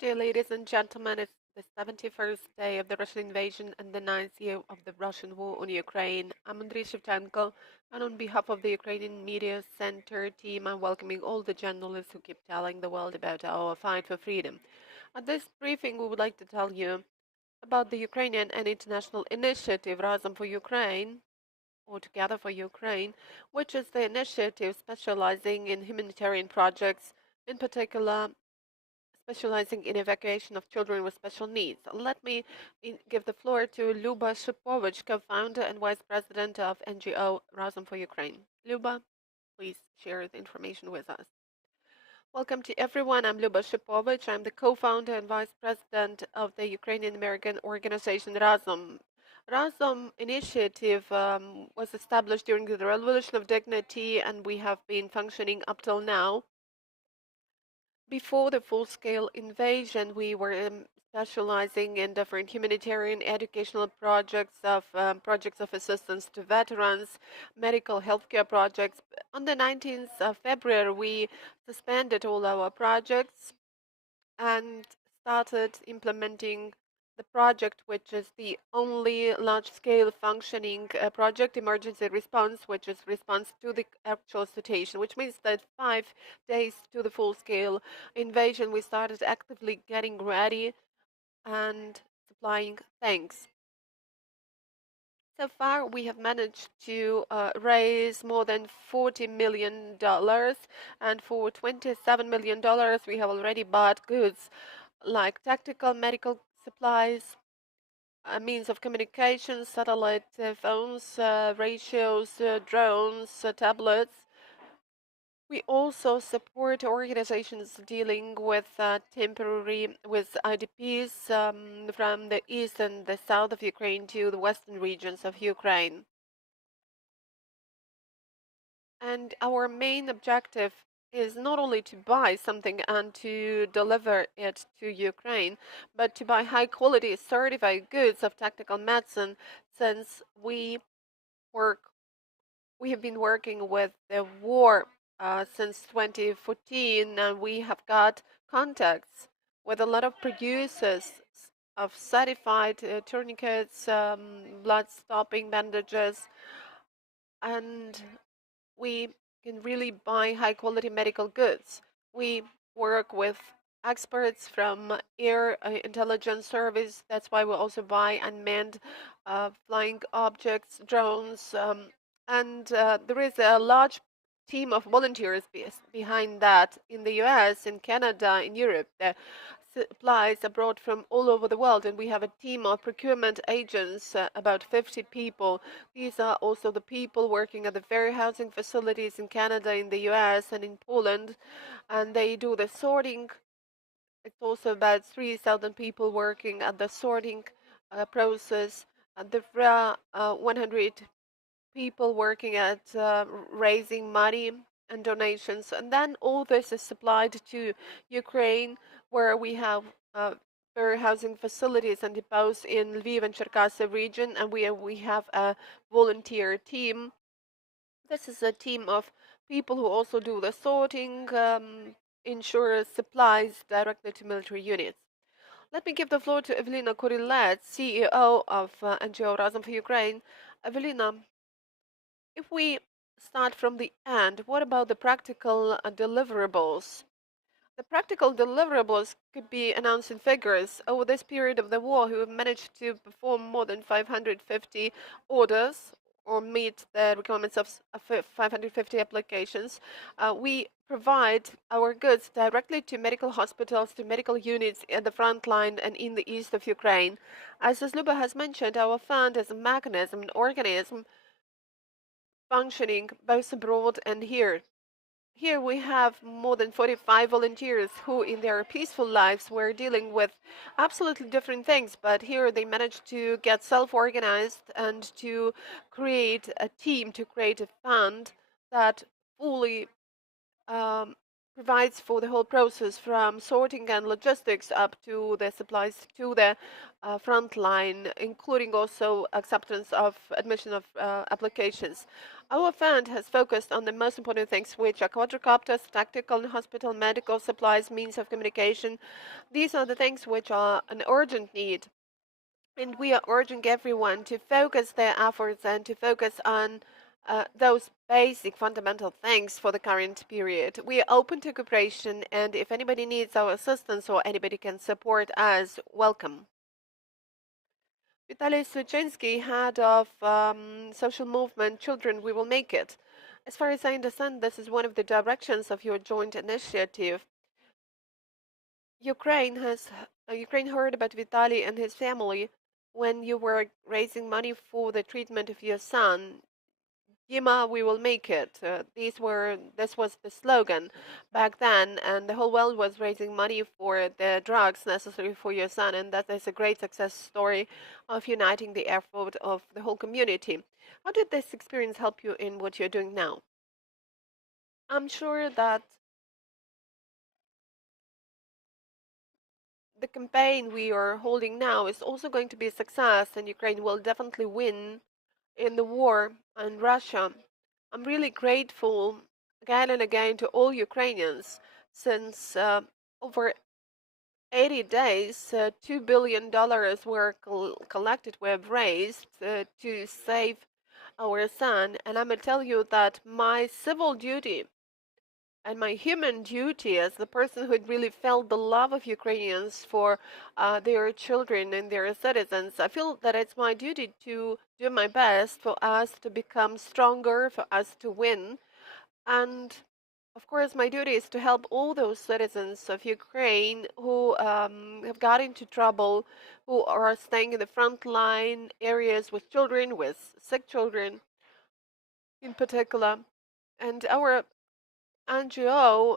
Dear ladies and gentlemen, it's the 71st day of the Russian invasion and the 9th year of the Russian war on Ukraine. I'm Andriy Shevchenko, and on behalf of the Ukrainian Media Center team, I'm welcoming all the journalists who keep telling the world about our fight for freedom. At this briefing, we would like to tell you about the Ukrainian and international initiative Razom for Ukraine, or Together for Ukraine, which is the initiative specializing in humanitarian projects, in particular specializing in evacuation of children with special needs. Let me give the floor to Lyuba Shipovich, co-founder and vice president of NGO Razom for Ukraine. Lyuba, please share the information with us. Welcome to everyone. I'm Lyuba Shipovich. I'm the co-founder and vice president of the Ukrainian American organization Razom. Razom initiative was established during the Revolution of Dignity, and we have been functioning up till now. Before the full-scale invasion, we were specializing in different humanitarian educational projects of assistance to veterans, medical healthcare projects. On the 19th of February, we suspended all our projects and started implementing the project, which is the only large-scale functioning project, emergency response, which is response to the actual situation, which means that 5 days to the full-scale invasion, we started actively getting ready and supplying tanks. So far, we have managed to raise more than $40 million, and for $27 million, we have already bought goods like tactical medical supplies, means of communication, satellite phones, radios, drones, tablets. We also support organizations dealing with with IDPs from the east and the south of Ukraine to the western regions of Ukraine. And our main objective is not only to buy something and to deliver it to Ukraine, but to buy high quality certified goods of tactical medicine, since we have been working with the war since 2014, and we have got contacts with a lot of producers of certified tourniquets, blood stopping bandages, and we can really buy high quality medical goods. We work with experts from air intelligence service. That's why we also buy unmanned flying objects, drones, and there is a large team of volunteers behind that in the U.S., in Canada, in Europe. The supplies are brought from all over the world, and we have a team of procurement agents, about 50 people. These are also the people working at the very housing facilities in Canada, in the US, and in Poland, and they do the sorting. It's also about 3,000 people working at the sorting process, and there are 100 people working at raising money and donations, and then all this is supplied to Ukraine, where we have very housing facilities and depots in Lviv and Cherkasy region, and we have a volunteer team. This is a team of people who also do the sorting, ensure supplies directly to military units. Let me give the floor to Evelina Kurilets, CEO of NGO of Razom for Ukraine. Evelina, if we start from the end, what about the practical deliverables? The practical deliverables could be announced in figures. Over this period of the war, we have managed to perform more than 550 orders or meet the requirements of 550 applications. We provide our goods directly to medical hospitals, to medical units at the front line and in the east of Ukraine. As Lyuba has mentioned, our fund is a mechanism, an organism functioning both abroad and here. Here we have more than 45 volunteers who, in their peaceful lives, were dealing with absolutely different things, but here they managed to get self-organized and to create a team, to create a fund that fully provides for the whole process from sorting and logistics up to the supplies to the front line, including also acceptance of admission of applications. Our fund has focused on the most important things, which are quadricopters, tactical and hospital medical supplies, means of communication. These are the things which are an urgent need. And we are urging everyone to focus their efforts and to focus on those basic fundamental things for the current period. We are open to cooperation, and if anybody needs our assistance or anybody can support us, welcome. Vitaliy Svichynskyi, head of social movement Children We Will Make It. As far as I understand, this is one of the directions of your joint initiative. Ukraine heard about Vitaliy and his family when you were raising money for the treatment of your son. Dima, we will make it. This was the slogan back then, and the whole world was raising money for the drugs necessary for your son, and that is a great success story of uniting the effort of the whole community. How did this experience help you in what you're doing now? I'm sure that the campaign we are holding now is also going to be a success, and Ukraine will definitely win in the war on Russia. I'm really grateful again and again to all Ukrainians since over 80 days, $2 billion were collected, were raised to save our son. And I'm going to tell you that my civil duty and my human duty as the person who had really felt the love of Ukrainians for their children and their citizens, I feel that it's my duty to do my best for us to become stronger, for us to win. And of course, my duty is to help all those citizens of Ukraine who have got into trouble, who are staying in the front line areas with children, with sick children in particular. And our NGO,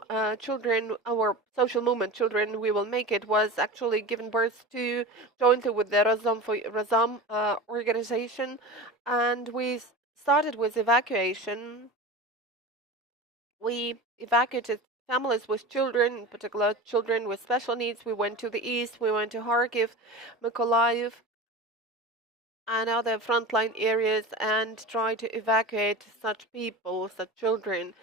our social movement, Children We Will Make It, was actually given birth to jointly with the Razom organization, and we started with evacuation. We evacuated families with children, in particular children with special needs. We went to the east, we went to Kharkiv, Mykolaiv, and other frontline areas and try to evacuate such people, such children.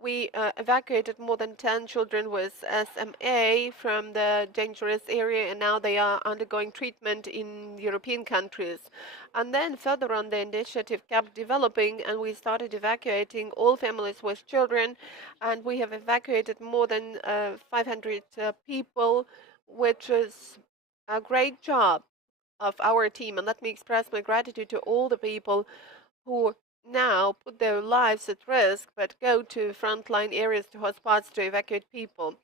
We evacuated more than 10 children with SMA from the dangerous area, and now they are undergoing treatment in European countries. And then further on, the initiative kept developing, and we started evacuating all families with children, and we have evacuated more than 500 people, which is a great job of our team. And let me express my gratitude to all the people who now put their lives at risk but go to frontline areas, to hotspots to evacuate people.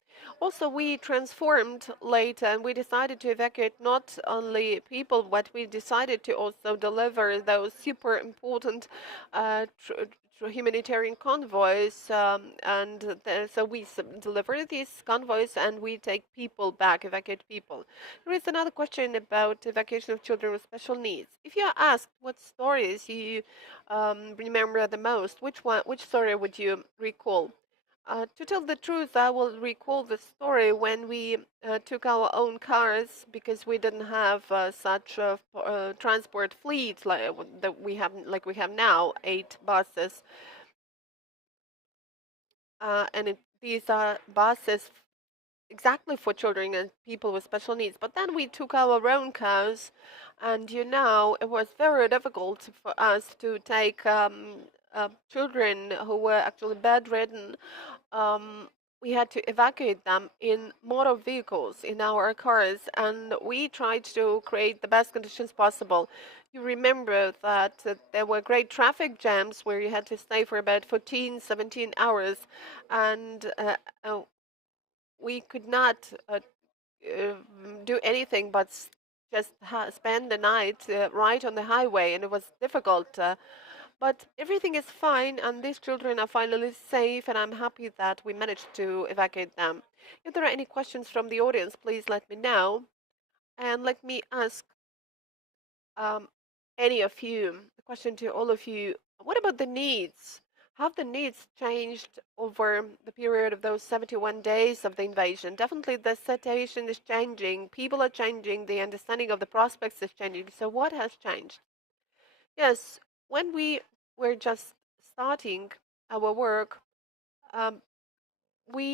Also, we transformed later and we decided to evacuate not only people, but we decided to also deliver those super important humanitarian convoys, so we deliver these convoys and we take people back, evacuate people. There is another question about evacuation of children with special needs. If you are asked what stories you remember the most, which story would you recall? To tell the truth, I will recall the story when we took our own cars because we didn't have such a transport fleet like we have now, 8 buses, and these are buses exactly for children and people with special needs. But then we took our own cars, and it was very difficult for us to take children who were actually bedridden. We had to evacuate them in motor vehicles in our cars, and we tried to create the best conditions possible. You remember that there were great traffic jams where you had to stay for about 14, 17 hours, and we could not uh, do anything but just spend the night right on the highway, and it was difficult. But everything is fine, and these children are finally safe, and I'm happy that we managed to evacuate them. If there are any questions from the audience, please let me know. And let me ask um, any of you, a question to all of you. What about the needs? Have the needs changed over the period of those 71 days of the invasion? Definitely the situation is changing. People are changing. The understanding of the prospects is changing. So what has changed? Yes, when we were just starting our work, um, we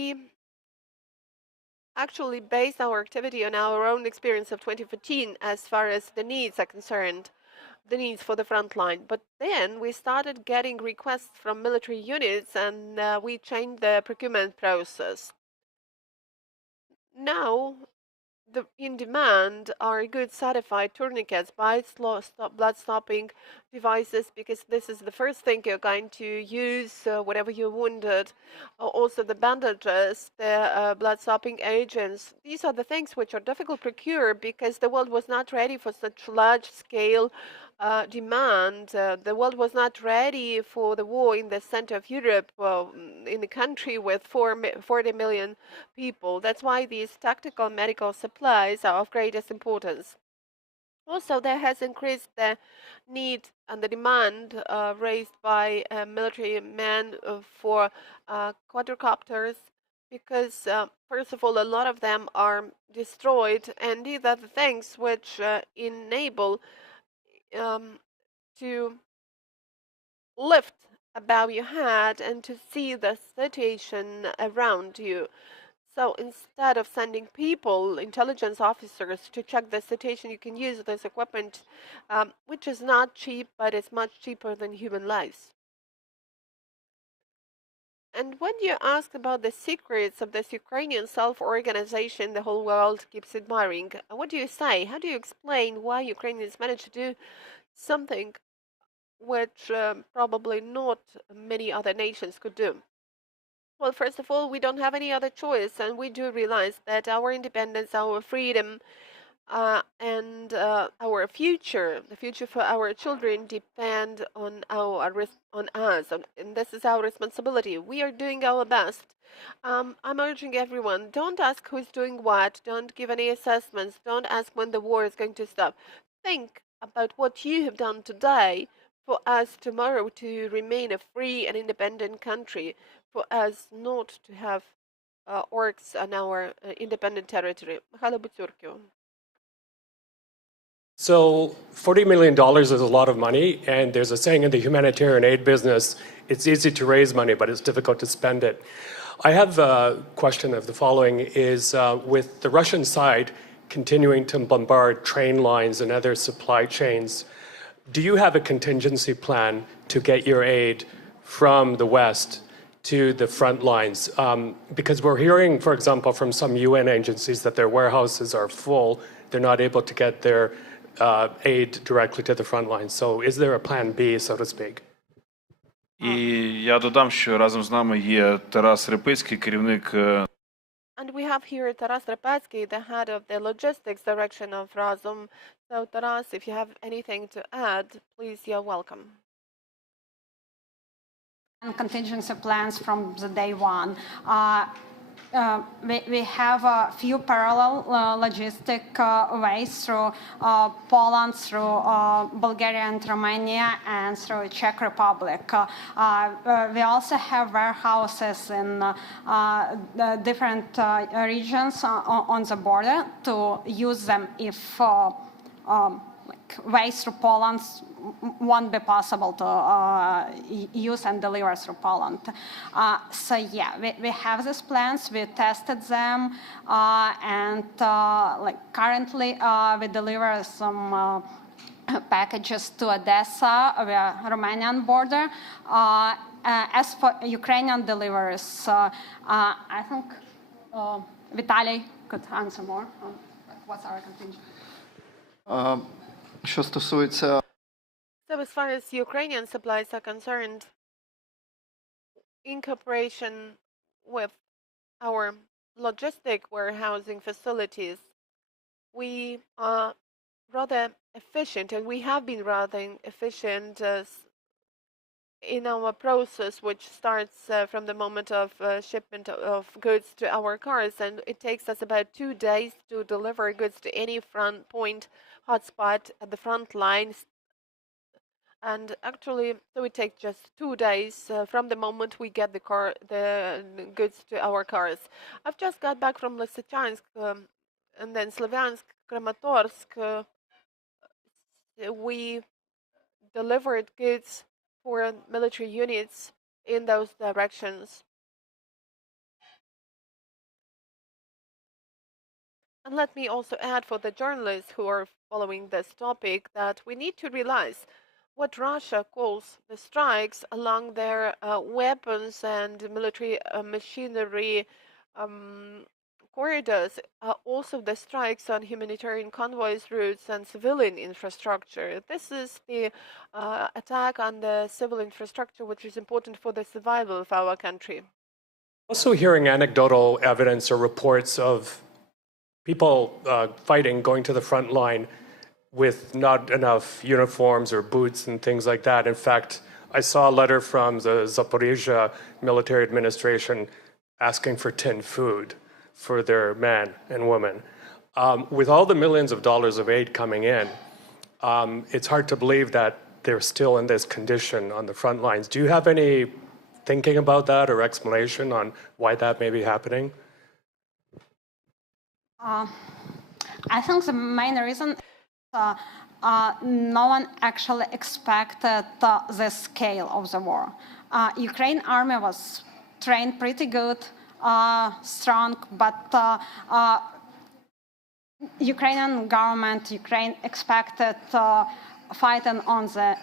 actually based our activity on our own experience of 2014 as far as the needs are concerned, the needs for the front line. But then we started getting requests from military units and we changed the procurement process. Now in demand are good certified tourniquets, blood stopping devices, because this is the first thing you're going to use whenever you're wounded. Also the bandages, the blood stopping agents. These are the things which are difficult to procure because the world was not ready for such large scale demand. The world was not ready for the war in the center of Europe, in a country with 40 million people. That's why these tactical medical supplies are of greatest importance. Also, there has increased the need and the demand raised by military men for quadricopters because, first of all, a lot of them are destroyed, and these are the things which enable um, to lift above your head and to see the situation around you. So instead of sending people, intelligence officers, to check the situation, you can use this equipment, which is not cheap, but it's much cheaper than human lives. And when you ask about the secrets of this Ukrainian self-organization the whole world keeps admiring, what do you say? How do you explain why Ukrainians managed to do something which probably not many other nations could do? Well, first of all, we don't have any other choice, and we do realize that our independence, our freedom, and our future, the future for our children, depend on on us, and this is our responsibility. We are doing our best. I'm urging everyone: don't ask who's doing what. Don't give any assessments. Don't ask when the war is going to stop. Think about what you have done today for us tomorrow to remain a free and independent country, for us not to have orcs on our independent territory. Mikhailo Butsurkio. So $40 million is a lot of money, and there's a saying in the humanitarian aid business, it's easy to raise money, but it's difficult to spend it. I have a question of the following is, with the Russian side continuing to bombard train lines and other supply chains, do you have a contingency plan to get your aid from the West to the front lines? Because we're hearing, for example, from some UN agencies that their warehouses are full, they're not able to get their aid directly to the front lines. So is there a plan B, so to speak? І я додам, що разом з нами є Тарас Репицький, керівник. And we have here Taras Repetsky, the head of the logistics direction of Razom. So Taras, if you have anything to add, please, you're welcome. And contingency plans from the day one. We have a few parallel logistic ways through Poland, through Bulgaria and Romania, and through Czech Republic. We also have warehouses in different regions on the border to use them if ways through Poland won't be possible to use and deliver through Poland. So yeah, we have these plans, we tested them, and currently we deliver some packages to Odessa via Romanian border. As for Ukrainian deliveries, I think Vitaliy could answer more on what's our contingency. Що стосується So as far as Ukrainian supplies are concerned, in cooperation with our logistic warehousing facilities, we are rather efficient, and we have been rather efficient in our process, which starts from the moment of shipment of goods to our cars, and it takes us about 2 days to deliver goods to any front point hotspot at the front lines And actually, so it takes just 2 days from the moment we get the goods to our cars. I've just got back from Lysychansk and then Slavyansk, Kramatorsk. We delivered goods for military units in those directions. And let me also add for the journalists who are following this topic that we need to realize what Russia calls the strikes along their weapons and military machinery corridors are also the strikes on humanitarian convoys, routes, and civilian infrastructure. This is the attack on the civil infrastructure, which is important for the survival of our country. Also hearing anecdotal evidence or reports of people fighting, going to the front line with not enough uniforms or boots and things like that. In fact, I saw a letter from the Zaporizhia military administration asking for tinned food for their men and women. With all the millions of dollars of aid coming in, it's hard to believe that they're still in this condition on the front lines. Do you have any thinking about that or explanation on why that may be happening? I think the main reason is no one actually expected the scale of the war. Ukraine army was trained pretty good, strong, but Ukrainian government, Ukraine expected fighting on the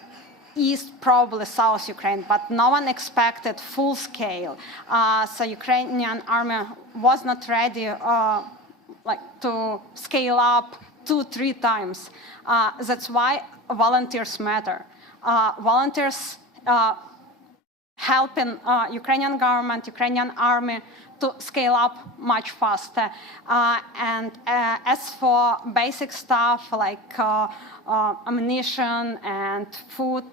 east, probably South Ukraine, but no one expected full scale. So Ukrainian army was not ready to scale up 2-3 times. That's why volunteers matter. Volunteers helping Ukrainian government, Ukrainian army to scale up much faster. And as for basic stuff like ammunition and food,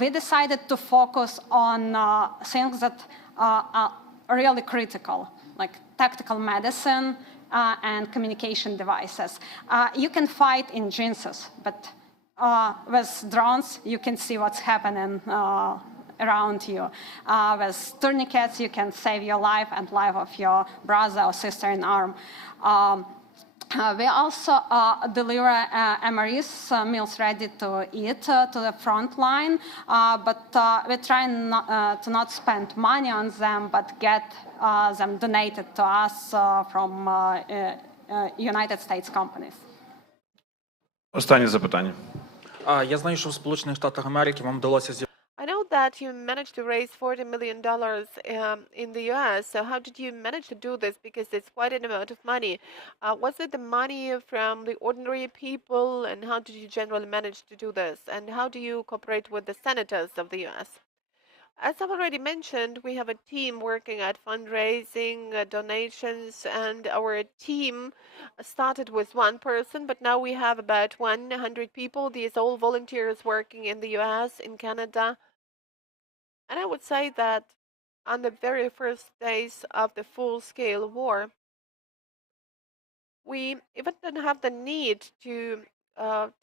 we decided to focus on things that are really critical, like tactical medicine and communication devices. You can fight in jeans, but with drones, you can see what's happening around you. With tourniquets, you can save your life and life of your brother or sister in arm. We also deliver MREs, meals ready to eat, to the front line, but we try to not spend money on them, but get them donated to us from United States companies. Останнє запитання. Я знаю, що в Сполучених Штатах Америки вам вдалося I know that you managed to raise $40 million in the U.S. So how did you manage to do this? Because it's quite an amount of money. Was it the money from the ordinary people? And how did you generally manage to do this? And how do you cooperate with the senators of the U.S.? As I've already mentioned, we have a team working at fundraising, donations, and our team started with one person, but now we have about 100 people. These are all volunteers working in the U.S., in Canada. And I would say that on the very first days of the full-scale war, we even didn't have the need to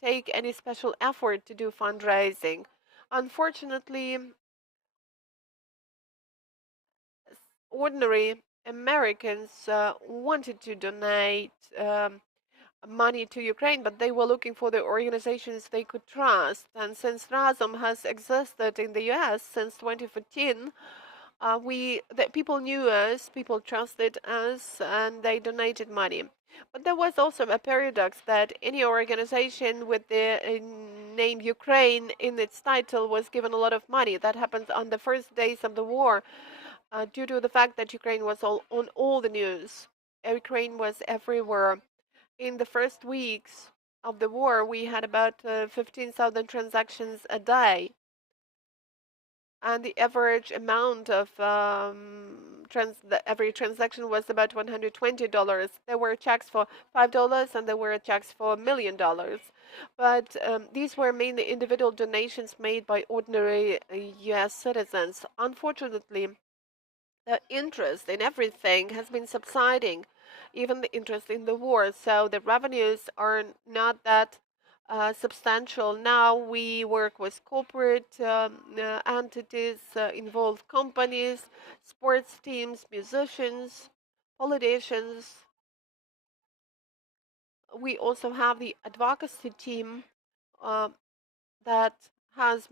take any special effort to do fundraising. Unfortunately, ordinary Americans wanted to donate money to Ukraine, but they were looking for the organizations they could trust. And since Razom has existed in the U.S. since 2014, the people knew us, people trusted us, and they donated money. But there was also a paradox that any organization with the name Ukraine in its title was given a lot of money. That happened on the first days of the war. Due to the fact that Ukraine was on all the news. Ukraine was everywhere. In the first weeks of the war, we had about 15,000 transactions a day. And the average amount of every transaction was about $120. There were checks for $5 and there were checks for $1 million. But these were mainly individual donations made by ordinary U.S. citizens. Unfortunately, the interest in everything has been subsiding, even the interest in the war. So the revenues are not that substantial. Now we work with corporate entities, involved companies, sports teams, musicians, politicians. We also have the advocacy team uh, that has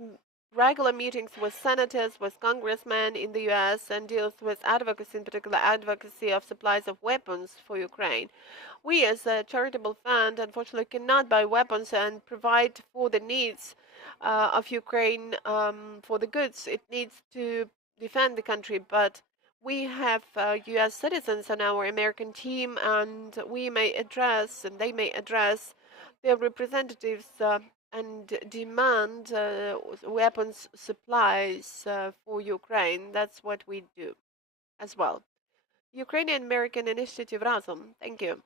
regular meetings with senators, with congressmen in the U.S. and deals with advocacy, in particular advocacy of supplies of weapons for Ukraine. We, as a charitable fund, unfortunately cannot buy weapons and provide for the needs of Ukraine for the goods it needs to defend the country, but we have U.S. citizens on our American team, and we may address, and they may address their representatives and demand weapons supplies for Ukraine. That's what we do as well. Ukrainian American Initiative Razom. Thank you.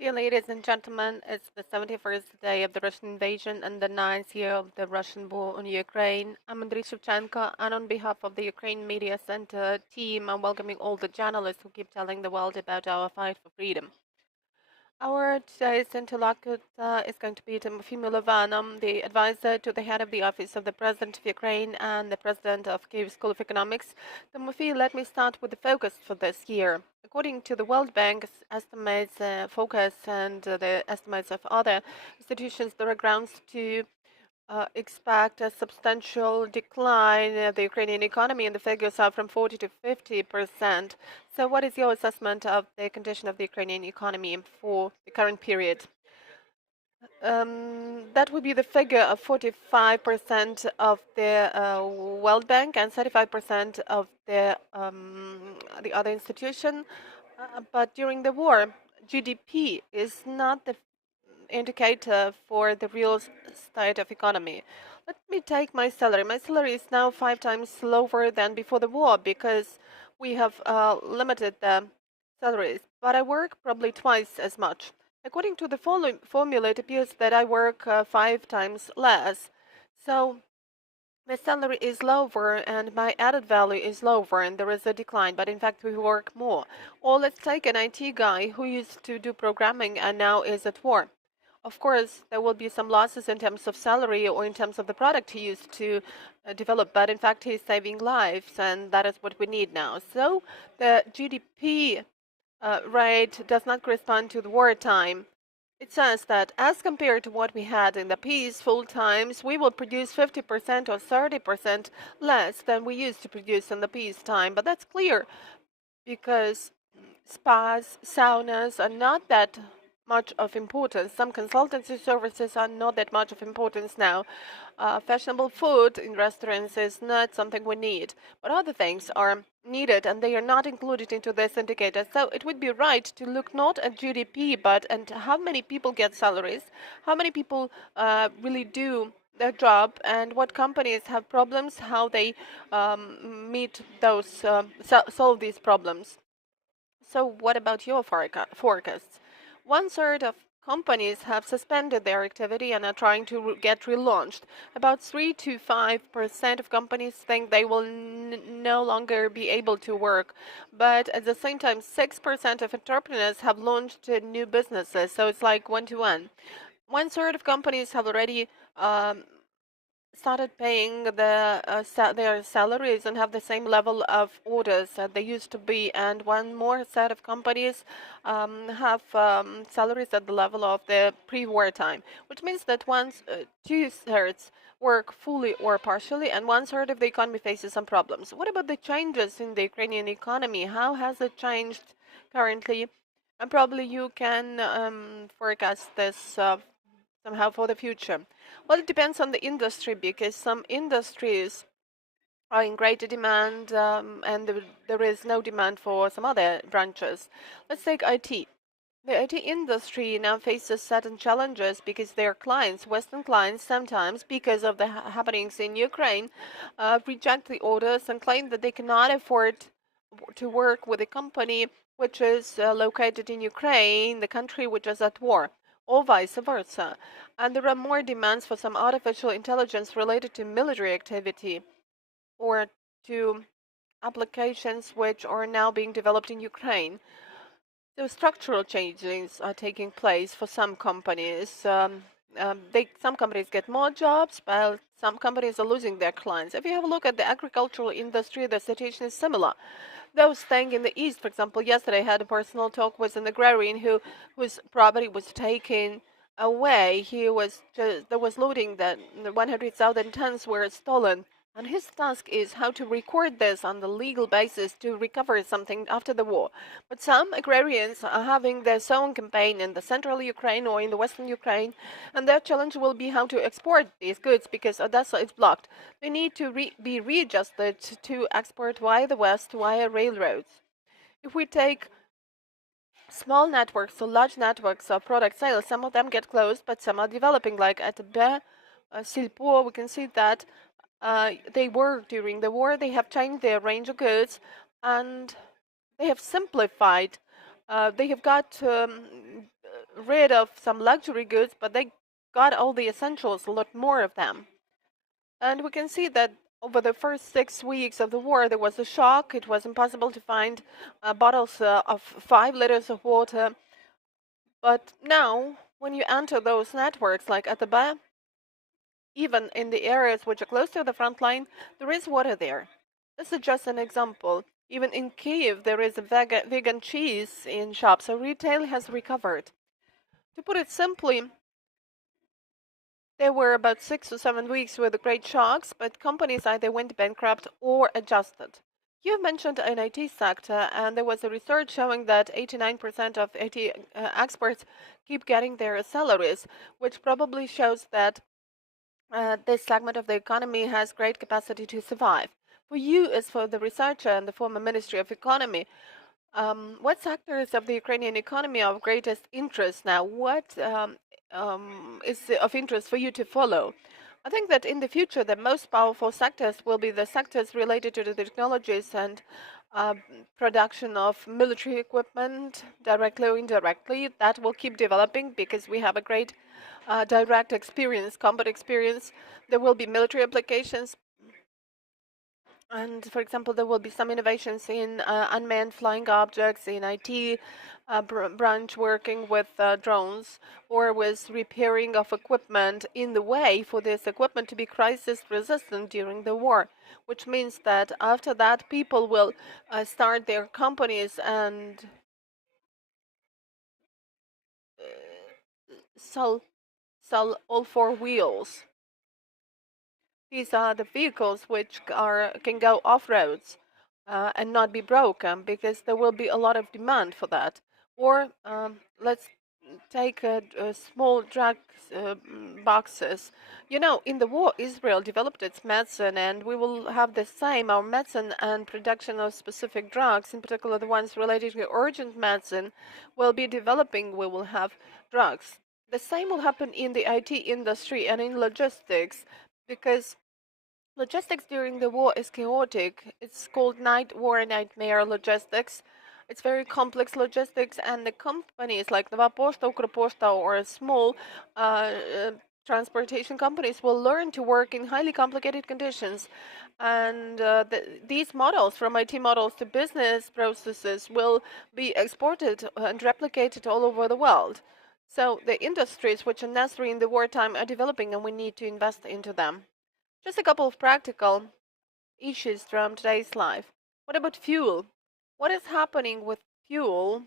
Dear ladies and gentlemen, it's the 71st day of the Russian invasion and the 9th year of the Russian war on Ukraine. I'm Andriy Shevchenko, and on behalf of the Ukraine Media Center team, I'm welcoming all the journalists who keep telling the world about our fight for freedom. Our today's interlocutor is going to be Tymofiy Mylovanov, the advisor to the head of the Office of the President of Ukraine and the President of Kyiv School of Economics. Tymofiy, let me start with the focus for this year. According to the World Bank's estimates, focus, and the estimates of other institutions, there are grounds to expect a substantial decline of the Ukrainian economy, and the figures are from 40 to 50%. So what is your assessment of the condition of the Ukrainian economy for the current period? That would be the figure of 45% of the World Bank and 35% of the other institution. But during the war, GDP is not the indicator for the real state of economy. Let me take my salary. My salary is now 5 times lower than before the war because we have limited the salaries, but I work probably twice as much. According to the formula, it appears that I work 5 times less. So my salary is lower and my added value is lower and there is a decline, but in fact we work more. Or let's take an IT guy who used to do programming and now is at war. Of course, there will be some losses in terms of salary or in terms of the product he used to develop, but in fact he's saving lives, and that is what we need now. So the GDP rate does not correspond to the wartime. It says that as compared to what we had in the peaceful times, we will produce 50% or 30% less than we used to produce in the peacetime. But that's clear because spas, saunas are not that much of importance. Some consultancy services are not that much of importance now. Fashionable food in restaurants is not something we need, but other things are needed and they are not included into this indicator. So it would be right to look not at GDP but at how many people get salaries, how many people really do their job, and what companies have problems, how they meet those, solve these problems. So what about your forecasts? One third of companies have suspended their activity and are trying to get relaunched. About 3 to 5% of companies think they will no longer be able to work. But at the same time, 6% of entrepreneurs have launched new businesses. So it's like 1 to 1. One third of companies have already started paying their salaries and have the same level of orders that they used to be, and one more set of companies have salaries at the level of the pre-war time, which means that two-thirds work fully or partially, and one third of the economy faces some problems. What about the changes in the Ukrainian economy? How has it changed currently? And probably you can forecast this somehow for the future. Well, it depends on the industry because some industries are in greater demand and there is no demand for some other branches. Let's take IT. The IT industry now faces certain challenges because their clients, Western clients, sometimes because of the happenings in Ukraine, reject the orders and claim that they cannot afford to work with a company which is located in Ukraine, the country which is at war, or vice versa. And there are more demands for some artificial intelligence related to military activity or to applications which are now being developed in Ukraine. So structural changes are taking place for some companies. Some companies get more jobs, while some companies are losing their clients. If you have a look at the agricultural industry, the situation is similar. Those staying in the east, for example, yesterday I had a personal talk with an agrarian whose property was taken away. There was looting that 100,000 tons were stolen. And his task is how to record this on the legal basis to recover something after the war. But some agrarians are having their own campaign in the central Ukraine or in the western Ukraine, and their challenge will be how to export these goods because Odessa is blocked. They need to be readjusted to export via the west, via railroads. If we take small networks or large networks of product sales, some of them get closed, but some are developing, like at Silpo, we can see that they were during the war. They have changed their range of goods and they have simplified. They have got rid of some luxury goods, but they got all the essentials, a lot more of them. And we can see that over the first 6 weeks of the war, there was a shock. It was impossible to find bottles of 5 liters of water. But now, when you enter those networks like Ataba, even in the areas which are close to the front line, there is water there. This is just an example. Even in Kyiv, there is a vegan cheese in shops, so retail has recovered. To put it simply, there were about 6 or 7 weeks with great shocks, but companies either went bankrupt or adjusted. You mentioned an IT sector, and there was a research showing that 89% of IT experts keep getting their salaries, which probably shows that this segment of the economy has great capacity to survive. For you, as for the researcher and the former Ministry of Economy, what sectors of the Ukrainian economy are of greatest interest now? What is of interest for you to follow? I think that in the future, the most powerful sectors will be the sectors related to the technologies and uh, production of military equipment, directly or indirectly. That will keep developing because we have a great direct experience, combat experience. There will be military applications. And for example, there will be some innovations in unmanned flying objects, in IT branch working with drones, or with repairing of equipment in the way for this equipment to be crisis resistant during the war, which means that after that, people will start their companies and sell all 4 wheels. These are the vehicles which can go off-roads and not be broken because there will be a lot of demand for that. Or let's take small drug boxes. You know, in the war, Israel developed its medicine, and we will have the same. Our medicine and production of specific drugs, in particular the ones related to urgent medicine, will be developing. We will have drugs. The same will happen in the IT industry and in logistics because logistics during the war is chaotic. It's called war nightmare logistics. It's very complex logistics, and the companies like Nova Posta, Ukroposta, or small transportation companies will learn to work in highly complicated conditions. And these models, from IT models to business processes, will be exported and replicated all over the world. So the industries which are necessary in the wartime are developing, and we need to invest into them. Just a couple of practical issues from today's life. What about fuel? What is happening with fuel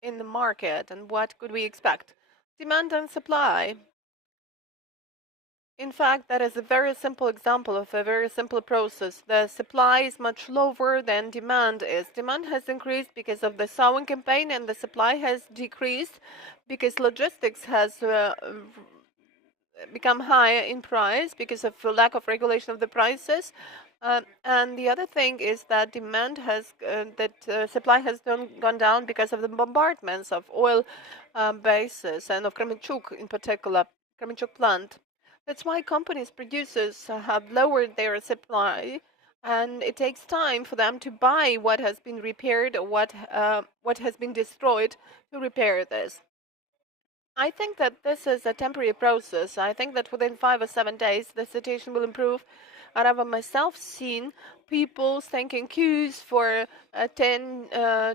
in the market, and what could we expect? Demand and supply. In fact, that is a very simple example of a very simple process. The supply is much lower than demand is. Demand has increased because of the sowing campaign, and the supply has decreased because logistics has become higher in price because of lack of regulation of the prices. And the other thing is that supply has gone down because of the bombardments of oil bases and of Kremenchuk in particular, Kremenchuk plant. That's why companies, producers have lowered their supply, and it takes time for them to buy what has been repaired or what has been destroyed to repair this. I think that this is a temporary process. I think that within 5 or 7 days, the situation will improve. I have myself seen people thanking queues for 10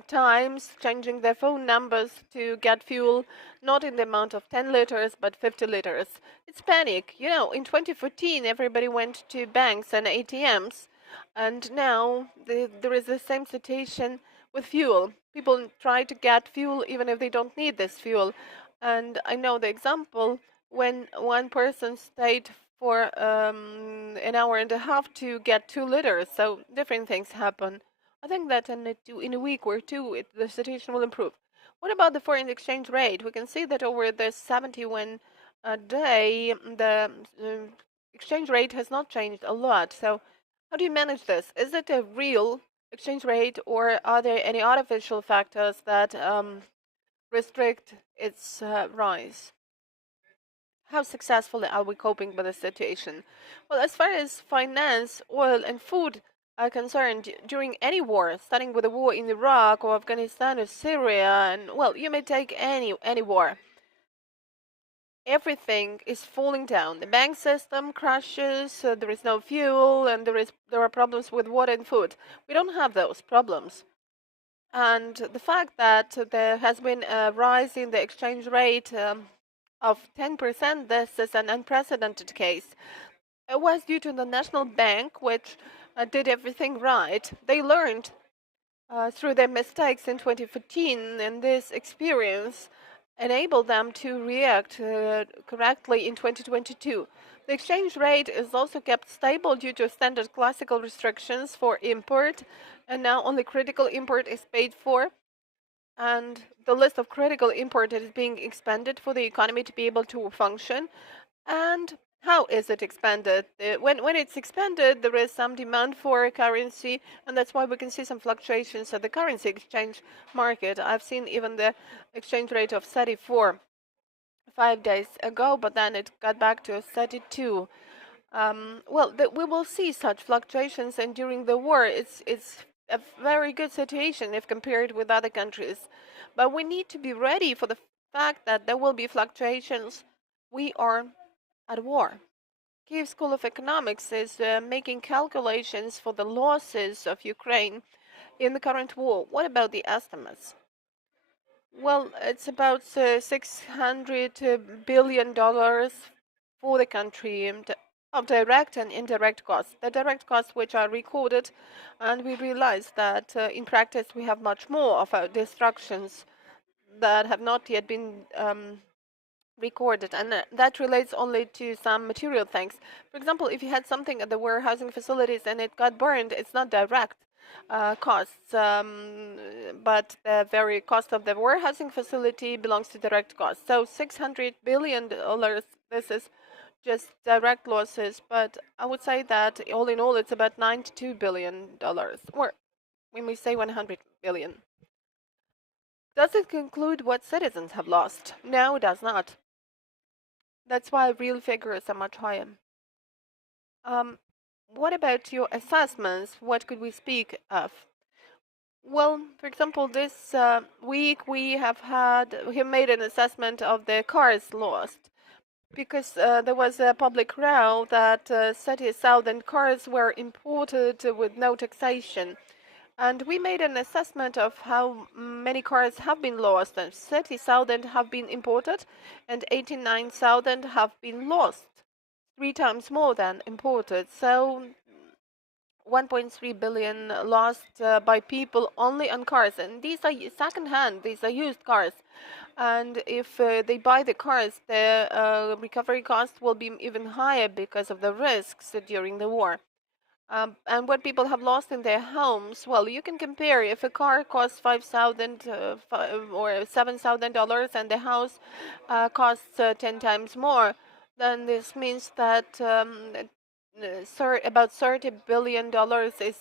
times, changing their phone numbers to get fuel, not in the amount of 10 liters, but 50 liters. It's panic. You know, in 2014, everybody went to banks and ATMs, and now there is the same situation with fuel. People try to get fuel even if they don't need this fuel. And I know the example when one person stayed for an hour and a half to get 2 liters. So different things happen. I think that in a week or two, the situation will improve. What about the foreign exchange rate? We can see that over the 71 day, the exchange rate has not changed a lot. So how do you manage this? Is it a real exchange rate, or are there any artificial factors that restrict its rise? How successfully are we coping with the situation? Well, as far as finance, oil, and food are concerned, during any war, starting with the war in Iraq or Afghanistan or Syria, and well, you may take any war. everything is falling down. The bank system crashes, there is no fuel, and there are problems with water and food. We don't have those problems. And the fact that there has been a rise in the exchange rate of 10%, this is an unprecedented case. It was due to the National Bank, which did everything right. They learned through their mistakes in 2014, and this experience enabled them to react correctly in 2022. The exchange rate is also kept stable due to standard classical restrictions for import, and now only critical import is paid for. And the list of critical import is being expanded for the economy to be able to function. And how is it expanded? When it's expanded, there is some demand for currency, and that's why we can see some fluctuations at the currency exchange market. I've seen even the exchange rate of 34 5 days ago, but then it got back to 32. We will see such fluctuations, and during the war, it's a very good situation if compared with other countries. But we need to be ready for the fact that there will be fluctuations. We are at war. Kyiv School of Economics is making calculations for the losses of Ukraine in the current war. What about the estimates? Well, it's about $600 billion for the country of direct and indirect costs. The direct costs which are recorded, and we realize that in practice we have much more of our destructions that have not yet been recorded, and that relates only to some material things. For example, if you had something at the warehousing facilities and it got burned, it's not direct costs, but the very cost of the warehousing facility belongs to direct costs. So $600 billion, this is just direct losses, but I would say that all in all it's about $92 billion, or we may say 100 billion. Does it conclude what citizens have lost? No, it does not. That's why real figures are much higher. What about your assessments? What could we speak of? Well, for example, this week we have made an assessment of the cars lost, because there was a public row that 30,000 cars were imported with no taxation. And we made an assessment of how many cars have been lost, and 30,000 have been imported and 89,000 have been lost, 3 times more than imported. So 1.3 billion lost by people only on cars, and these are second-hand, these are used cars. And if they buy the cars, the recovery cost will be even higher because of the risks during the war. And what people have lost in their homes, well, you can compare. If a car costs $5,000 or $7,000 and the house costs 10 times more, then this means that about $30 billion is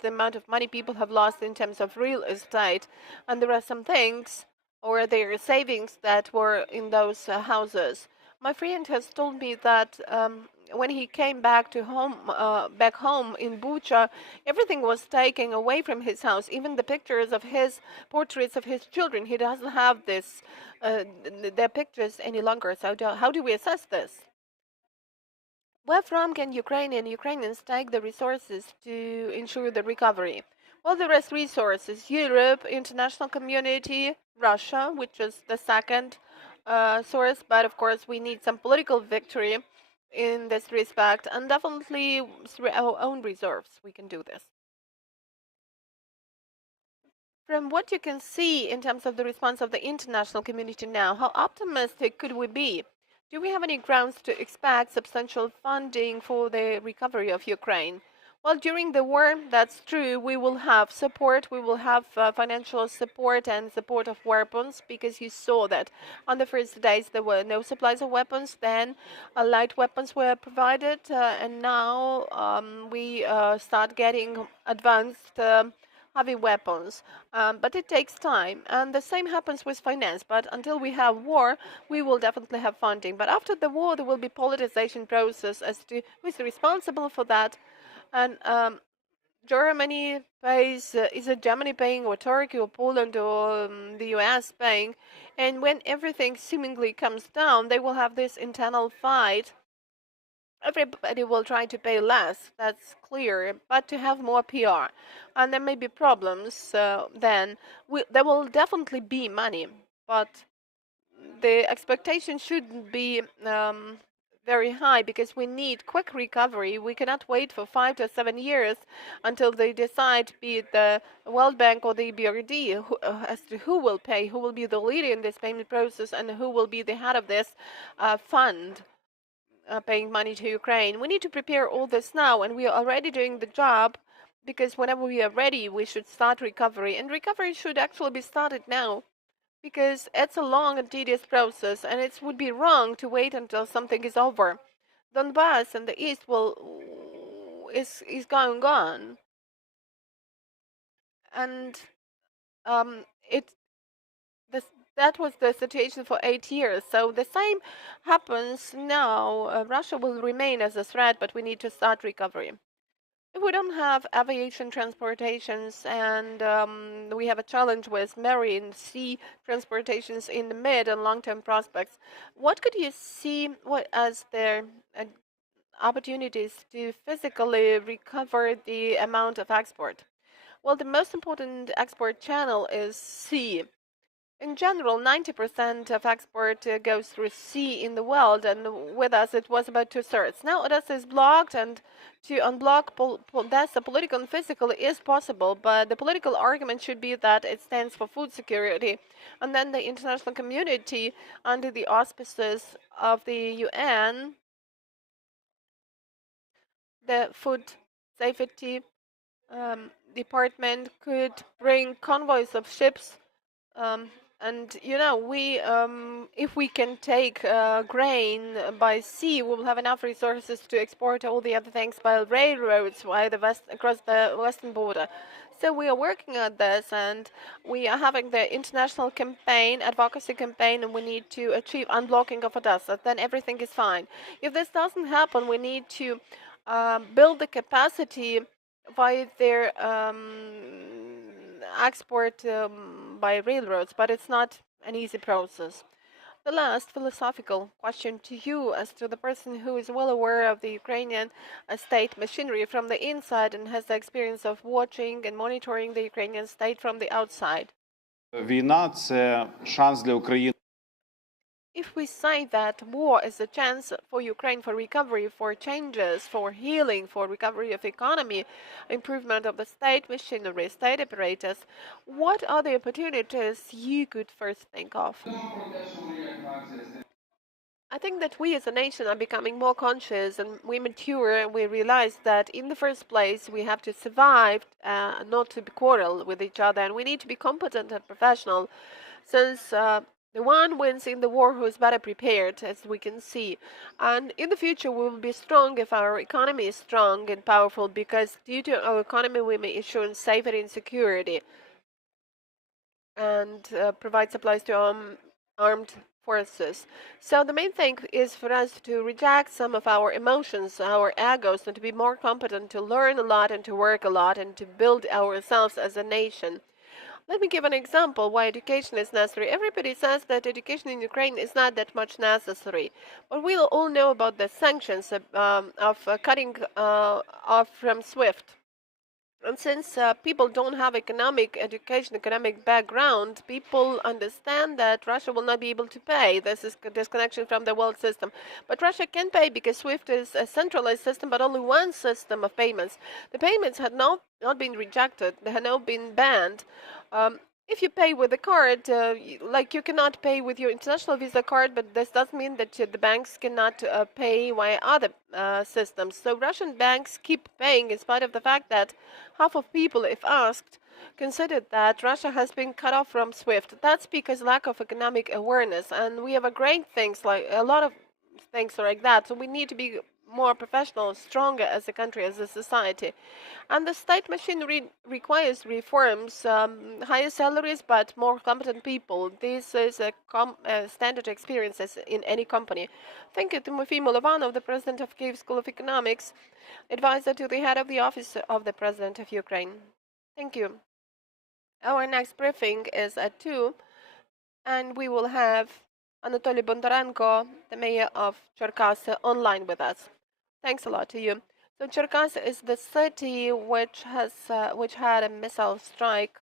the amount of money people have lost in terms of real estate. And there are some things, or their savings, that were in those houses. My friend has told me that when he came back home in Bucha, everything was taken away from his house, even the pictures of his portraits of his children. He doesn't have their pictures any longer. So how do we assess this? Where from can Ukraine and Ukrainians take the resources to ensure the recovery? Well, there is resources: Europe, international community, Russia, which is the second source, but of course we need some political victory in this respect, and definitely through our own reserves we can do this. From what you can see in terms of the response of the international community now, how optimistic could we be? Do we have any grounds to expect substantial funding for the recovery of Ukraine? Well, during the war, that's true, we will have support, we will have financial support and support of weapons, because you saw that on the first days there were no supplies of weapons, then light weapons were provided, and now we start getting advanced heavy weapons, but it takes time, and the same happens with finance. But until we have war, we will definitely have funding. But after the war, there will be politicization process as to who is responsible for that, and Germany pays, is it Germany paying or Turkey or Poland or the U.S. paying? And when everything seemingly comes down, they will have this internal fight. Everybody will try to pay less, that's clear, but to have more PR. And there may be problems then. There will definitely be money, but the expectation shouldn't be very high because we need quick recovery. We cannot wait for 5 to 7 years until they decide, be it the World Bank or the BRD, as to who will pay, who will be the leader in this payment process, and who will be the head of this fund paying money to Ukraine. We need to prepare all this now, and we are already doing the job because whenever we are ready, we should start recovery. And recovery should actually be started now because it's a long and tedious process, and it would be wrong to wait until something is over. Donbass and the east is going on, and it this that was the situation for 8 years. So the same happens now. Russia will remain as a threat, but we need to start recovery. If we don't have aviation transportations and we have a challenge with marine sea transportations in the mid and long-term prospects, what could you see as their opportunities to physically recover the amount of export? Well, the most important export channel is sea. In general, 90% of export goes through sea in the world, and with us it was about 2/3. Now Odessa is blocked, and to unblock Odessa political and physical is possible, but the political argument should be that it stands for food security. And then the international community, under the auspices of the UN, the Food Safety Department, could bring convoys of ships. And if we can take grain by sea, we will have enough resources to export all the other things by railroads across the western border. So we are working on this, and we are having the international campaign, advocacy campaign, and we need to achieve unblocking of Odessa. Then everything is fine. If this doesn't happen, we need to build the capacity by their export by railroads, but it's not an easy process. The last philosophical question to you, as to the person who is well aware of the Ukrainian state machinery from the inside and has the experience of watching and monitoring the Ukrainian state from the outside. Війна – це шанс для України. If we say that war is a chance for Ukraine for recovery, for changes, for healing, for recovery of economy, improvement of the state machinery, state apparatus, what are the opportunities you could first think of? I think that we as a nation are becoming more conscious, and we mature, and we realize that in the first place we have to survive, not to quarrel with each other, and we need to be competent and professional, since the one wins in the war who is better prepared, as we can see. And in the future we will be strong if our economy is strong and powerful, because due to our economy we may ensure safety and security and provide supplies to armed forces. So the main thing is for us to reject some of our emotions, our egos, and to be more competent, to learn a lot and to work a lot and to build ourselves as a nation. Let me give an example why education is necessary. Everybody says that education in Ukraine is not that much necessary, but we all know about the sanctions of cutting off from SWIFT. And since people don't have economic education, economic background, people understand that Russia will not be able to pay. This is disconnection from the world system. But Russia can pay because SWIFT is a centralized system, but only one system of payments. The payments had not been rejected. They had not been banned. If you pay with a card, like you cannot pay with your international Visa card, but this doesn't mean that the banks cannot pay via other systems. So Russian banks keep paying in spite of the fact that half of people, if asked, considered that Russia has been cut off from SWIFT. That's because lack of economic awareness, and we have a great things, like a lot of things like that. So we need to be more professional, stronger as a country, as a society. And the state machinery requires reforms, higher salaries, but more competent people. This is a standard experience in any company. Thank you, Tymofiy Mylovanov, the president of Kyiv School of Economics, advisor to the head of the office of the president of Ukraine. Thank you. Our next briefing is at 2, and we will have Anatoly Bondarenko, the mayor of Cherkasy, online with us. Thanks a lot to you. So Cherkasy is the city which had a missile strike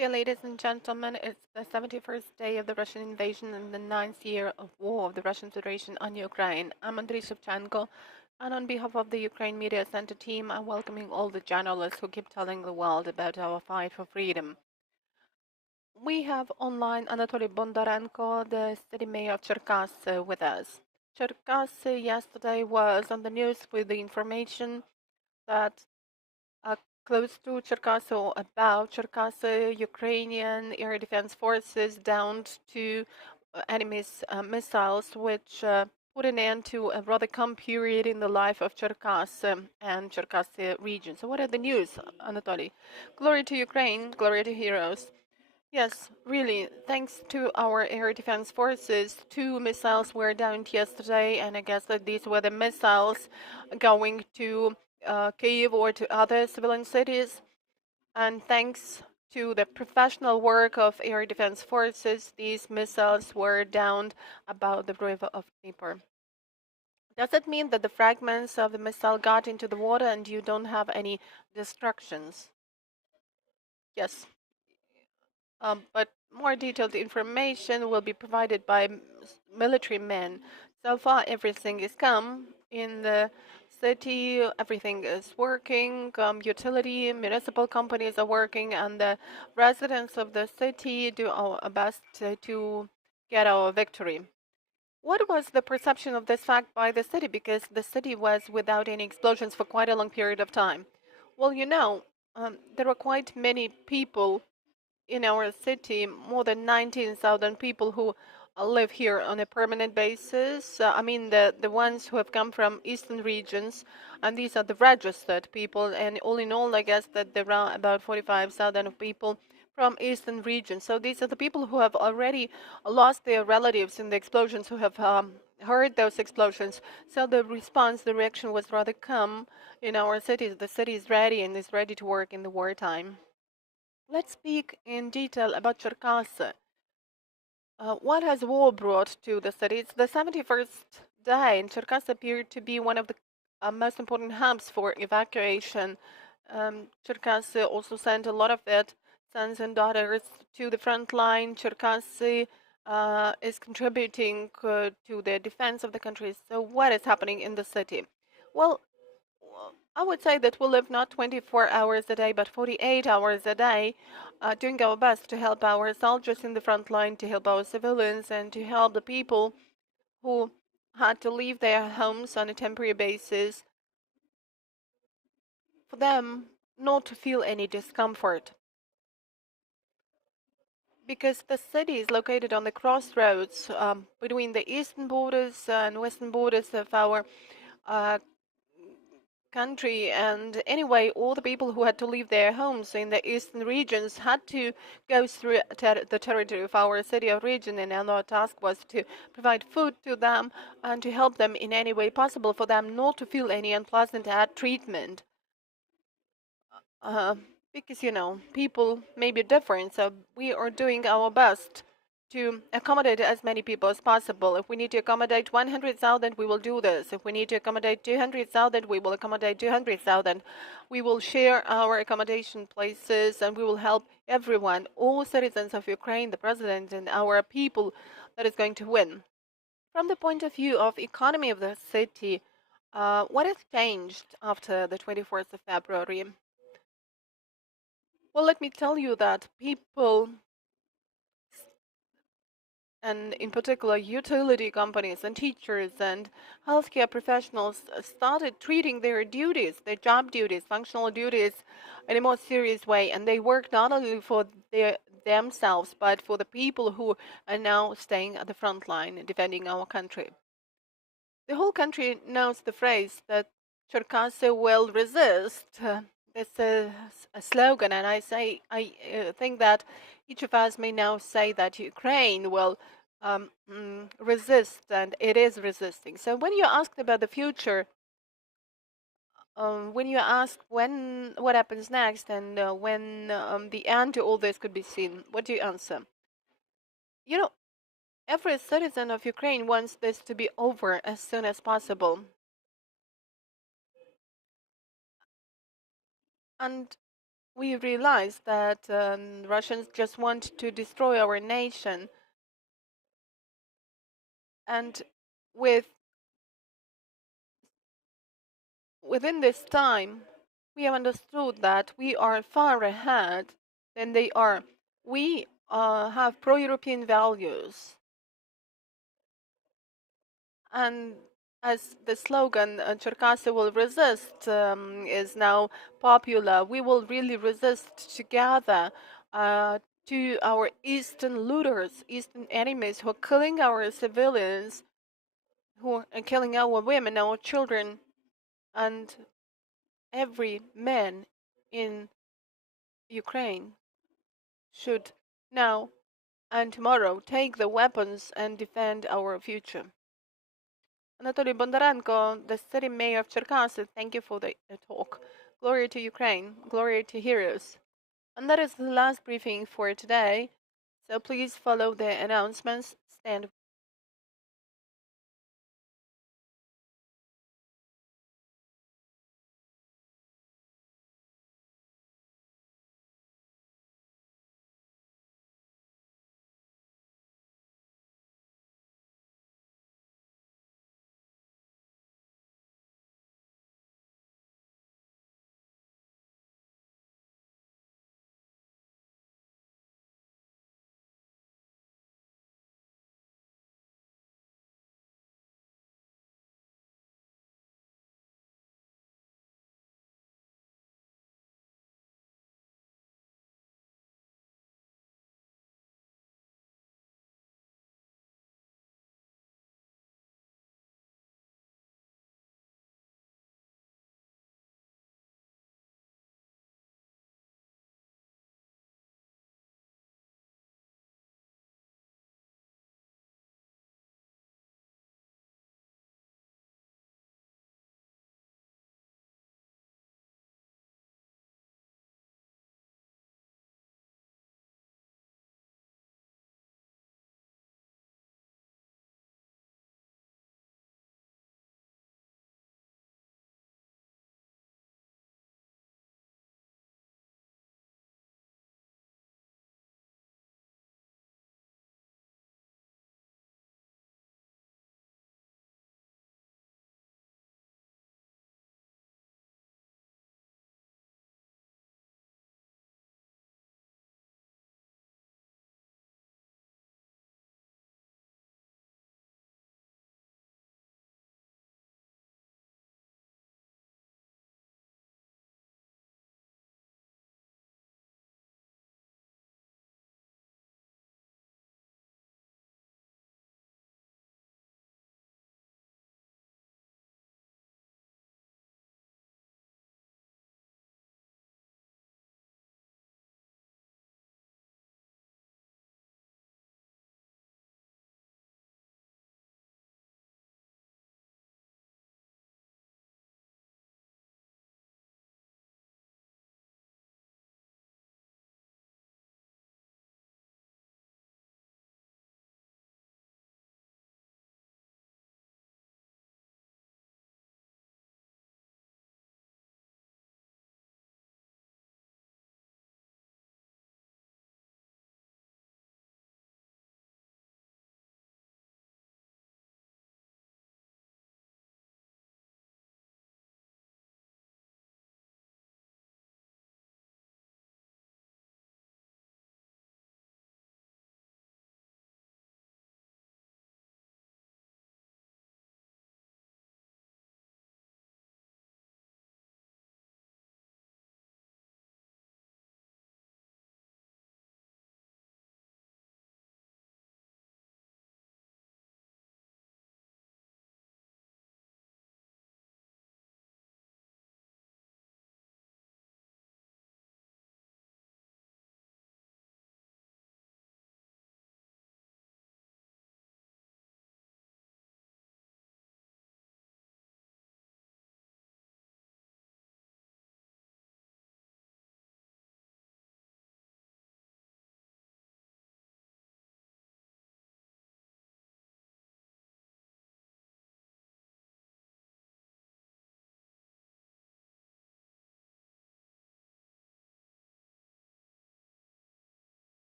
Dear ladies and gentlemen, it's the 71st day of the Russian invasion and the 9th year of war of the Russian Federation on Ukraine. I'm Andriy Shevchenko, and on behalf of the Ukraine Media Center team, I'm welcoming all the journalists who keep telling the world about our fight for freedom. We have online Anatoly Bondarenko, the city mayor of Cherkasy, with us. Cherkasy yesterday was on the news with the information that close to Cherkasy or about Cherkasy, Ukrainian air defense forces downed two enemy's missiles, which put an end to a rather calm period in the life of Cherkasy and Cherkasy region. So what are the news, Anatoly? Glory to Ukraine, glory to heroes. Yes, really, thanks to our air defense forces, two missiles were downed yesterday, and I guess that these were the missiles going to Kyiv or to other civilian cities. And thanks to the professional work of air defense forces, these missiles were downed about the river of Dnieper. Does it mean that the fragments of the missile got into the water and you don't have any destructions? Yes. But more detailed information will be provided by military men. So far, everything is calm in the city. Everything is working. Utility, municipal companies are working, and the residents of the city do our best to get our victory. What was the perception of this fact by the city? Because the city was without any explosions for quite a long period of time. Well, there were quite many people in our city, more than 19,000 people who live here on a permanent basis. I mean, the ones who have come from eastern regions, and these are the registered people. And all in all, I guess that there are about 45,000 people from eastern regions. So these are the people who have already lost their relatives in the explosions, who have heard those explosions. So the response, the reaction was rather calm in our cities. The city is ready and is ready to work in the wartime. Let's speak in detail about Cherkasy. What has war brought to the city? It's the 71st day, and Cherkasy appeared to be one of the most important hubs for evacuation. Cherkasy also sent a lot of its sons and daughters to the front line. Cherkasy is contributing to the defense of the country. So what is happening in the city? Well, I would say that we live not 24 hours a day, but 48 hours a day, doing our best to help our soldiers in the front line, to help our civilians, and to help the people who had to leave their homes on a temporary basis, for them not to feel any discomfort. Because the city is located on the crossroads between the eastern borders and western borders of our country, and anyway, all the people who had to leave their homes in the eastern regions had to go through the territory of our city or region, and our task was to provide food to them and to help them in any way possible, for them not to feel any unpleasant treatment. Because people may be different, so we are doing our best to accommodate as many people as possible. If we need to accommodate 100,000, we will do this. If we need to accommodate 200,000, we will accommodate 200,000. We will share our accommodation places, and we will help everyone, all citizens of Ukraine, the president, and our people that is going to win. From the point of view of economy of the city, what has changed after the 24th of February? Well, let me tell you that people, and in particular utility companies and teachers and healthcare professionals, started treating their duties, their job duties, functional duties, in a more serious way. And they work not only for themselves, but for the people who are now staying at the front line defending our country. The whole country knows the phrase that Cherkasy will resist. It's a slogan, and I think that each of us may now say that Ukraine will resist, and it is resisting. So when you asked about the future, when you ask what happens next, and when the end to all this could be seen, what do you answer? Every citizen of Ukraine wants this to be over as soon as possible. And we realize that Russians just want to destroy our nation. And within this time, we have understood that we are far ahead than they are. We have pro-European values. And as the slogan, Cherkasy will resist, is now popular, we will really resist together to our eastern looters, eastern enemies who are killing our civilians, who are killing our women, our children, and every man in Ukraine should now and tomorrow take the weapons and defend our future. Anatoly Bondarenko, the city mayor of Cherkasy, thank you for the talk. Glory to Ukraine, glory to heroes. And that is the last briefing for today. So please follow the announcements, stand